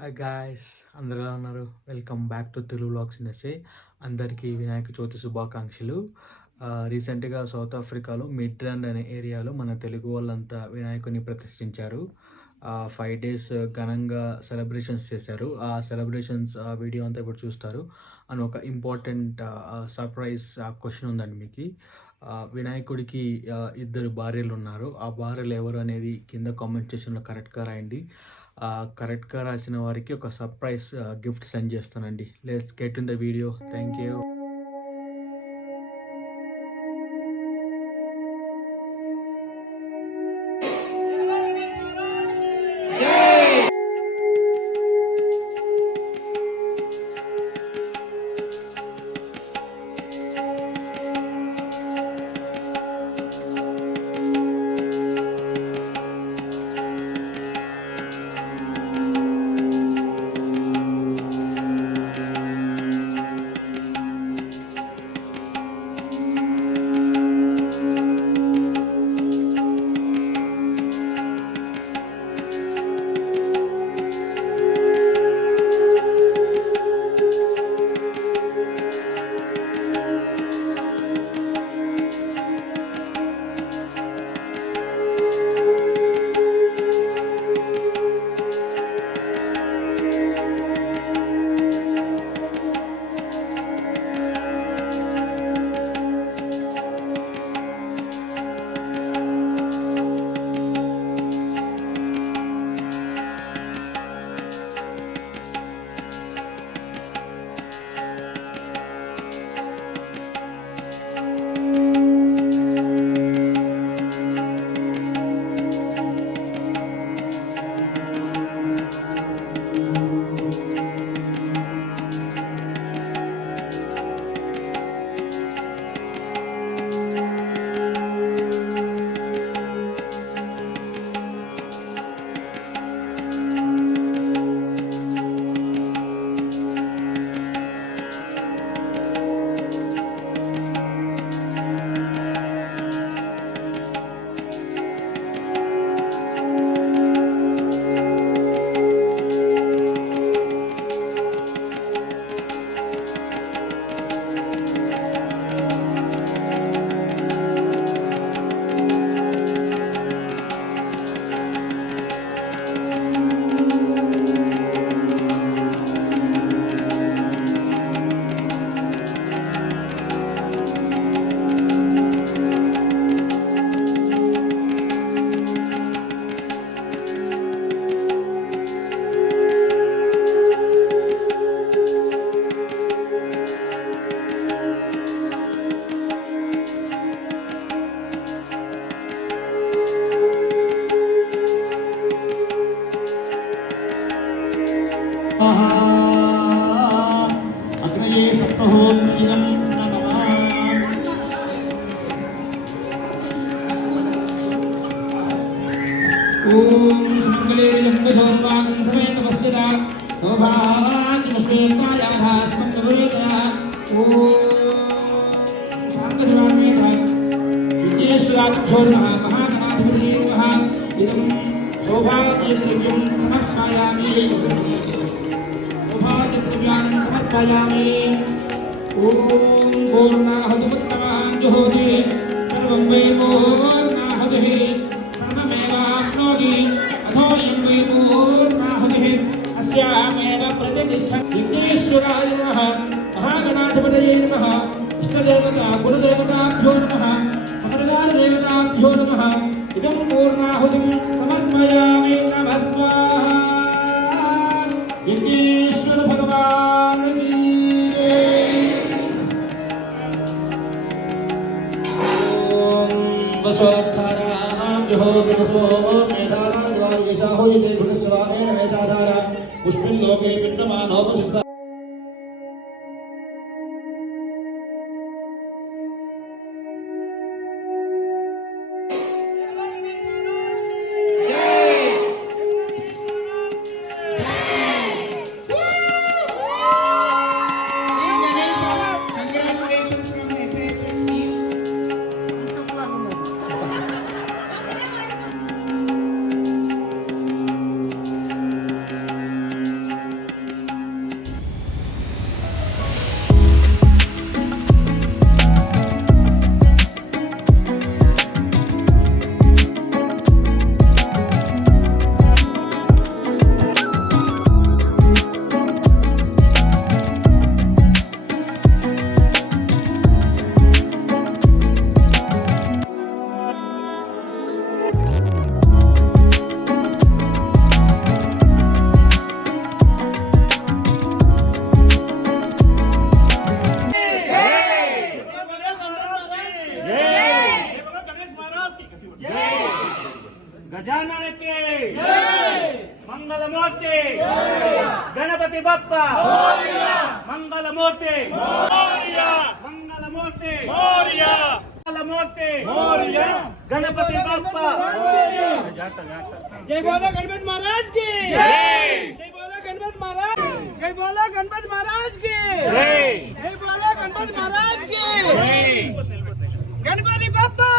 Hi guys, అందరూ ఎలా ఉన్నారు? Welcome back to Telugu vlogs in SA. అందరికీ వినాయక చవితి శుభాకాంక్షలు. రీసెంట్గా సౌత్ ఆఫ్రికాలో మిడ్లాండ్ అనే ఏరియాలో మన తెలుగు వాళ్ళంతా వినాయకుని ప్రతిష్ఠించారు. 5 days ఘనంగా సెలబ్రేషన్స్ చేశారు. ఆ సెలబ్రేషన్స్ వీడియో అంతా ఇప్పుడు చూస్తారు. అని ఒక ఇంపార్టెంట్ సర్ప్రైజ్ క్వశ్చన్ ఉందండి మీకు. వినాయకుడికి ఇద్దరు భార్యలు ఉన్నారు. ఆ భార్యలు ఎవరు అనేది కింద కామెంట్ సెక్షన్లో కరెక్ట్గా రాయండి. కరెక్ట్గా రాసిన వారికి ఒక సర్ప్రైజ్ గిఫ్ట్ సెండ్ చేస్తానండి. Let's get in the video. Thank you. Ganpati Bappa मंगलमूर्ति मंगलमूर्ति मंगलमूर्ति Ganpati Bappa जय बोलो गणपति महाराज की जय बोलो गणपति महाराज जय बोलो गणपति महाराज की जय बोलो गणपति महाराज की गणपति बप्पा